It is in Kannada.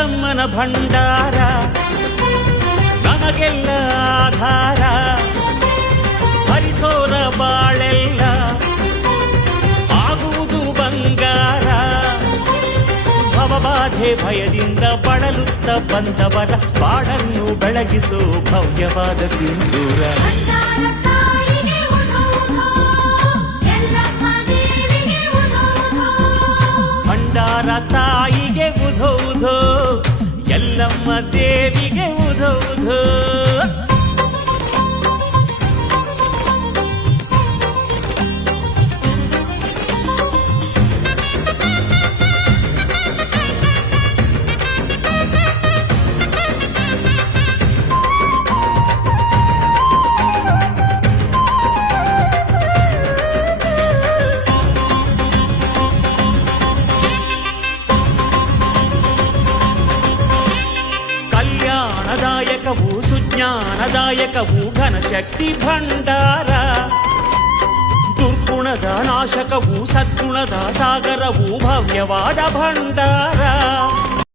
ಎಲ್ಲಮ್ಮನ ಭಂಡಾರ ನಮಗೆಲ್ಲ ಆಧಾರ ಹರಿಸೋರ ಬಾಳೆಲ್ಲ ಆಗುವುದು ಬಂಗಾರ ಭವಬಾಧೆ ಭಯದಿಂದ ಬಳಲುತ್ತ ಬಂದವರ ಬಾಳನ್ನು ಬೆಳಗಿಸೋ ಭವ್ಯವಾದ ಸಿಂಧೂರ ಭಂಡಾರ ತಾಯಿಗೆ ಉಧೋ ಉಧೋ ಎಲ್ಲಮ್ಮ ದೇವಿಗೆ ಉಧೋ ಉಧೋ ಜ್ಞಾನದಾಯಕವು ಸುಜ್ಞಾನದಾಯಕವು ಘನಶಕ್ತಿ ಭಂಡಾರ ದುರ್ಗುಣದ ನಾಶಕವು ಸದ್ಗುಣದ ಸಾಗರವು ಭವ್ಯವಾದ ಭಂಡಾರ